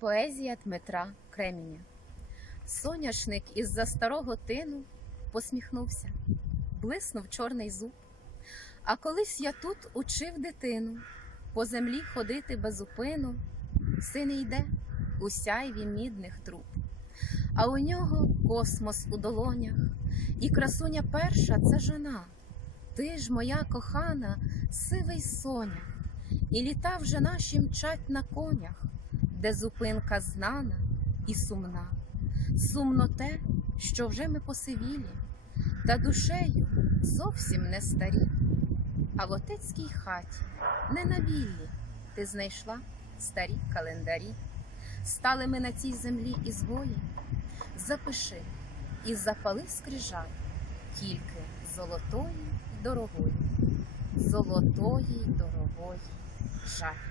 Поезія Дмитра Кременя. Соняшник із-за старого тину посміхнувся, блиснув чорний зуб. А колись я тут учив дитину по землі ходити без упину. Син йде у сяйві мідних труб, а у нього космос у долонях, і красуня перша це жона. Ти ж, моя кохана, сивий сонях, і літа вже наші мчать на конях, де зупинка знана і сумна. Сумно те, що вже ми посивілі, та душею зовсім не старі. А в отецькій хаті, не на віллі, ти знайшла старі календарі. Стали ми на цій землі ізгої, запиши і запали скрижаль, тільки золотої й дорогої, золотої дорогої жаль.